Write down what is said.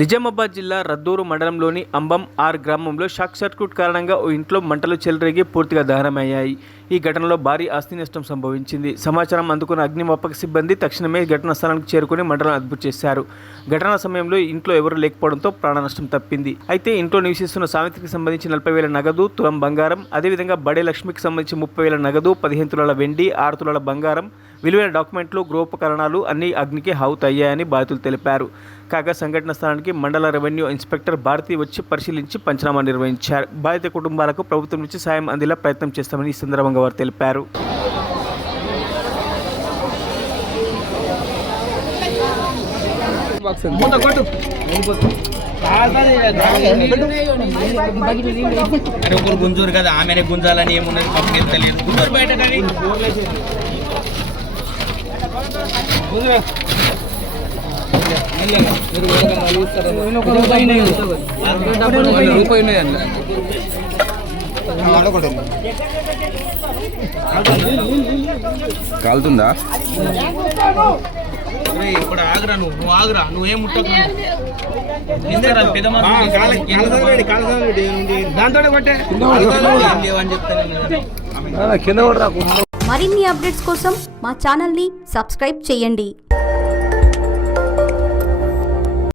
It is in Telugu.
నిజామాబాద్ జిల్లా రద్దూరు మండలంలోని అంబం ఆర్ గ్రామంలో షాక్ సర్క్యూట్ కారణంగా ఓ ఇంట్లో మంటలు చెలరేగి పూర్తిగా దహనమయ్యాయి. ఈ ఘటనలో భారీ ఆస్తి నష్టం సంభవించింది. సమాచారం అందుకున్న అగ్నిమాపక సిబ్బంది తక్షణమే ఘటనా స్థలానికి చేరుకుని మంటలను అదుపు చేశారు. ఘటనా సమయంలో ఇంట్లో ఎవరూ లేకపోవడంతో ప్రాణ నష్టం తప్పింది. అయితే ఇంట్లో నివసిస్తున్న సావిత్రికి సంబంధించి 40,000 నగదు, తులం బంగారం, అదేవిధంగా బడే లక్ష్మికి సంబంధించి 30,000 నగదు, 15 తులాల వెండి, 6 తులాల బంగారం, విలువైన డాక్యుమెంట్లు, గృహోపకరణాలు అన్ని అగ్నికి ఆహుతయ్యాయని బాధితులు తెలిపారు. కాగా సంఘటన స్థలానికి మండల రెవెన్యూ ఇన్స్పెక్టర్ భారతి వచ్చి పరిశీలించి పంచనామా నిర్వహించారు. బాధిత కుటుంబాలకు ప్రభుత్వం నుంచి సాయం అందేలా ప్రయత్నం చేస్తామని ఈ సందర్భంగా వారు తెలిపారు. గుంజూరు కదా ఆమె గుంజాలని ఏమున్నది పక్కన తెలియదు. గుంజూరు బయట కాలుతుందా? ఇప్పుడు ఆగరా, నువ్వు ఆగరా, నువ్వేం ముట్టకు. మరిన్ని అప్డేట్స్ కోసం మా ఛానల్ని సబ్స్క్రైబ్ చేయండి.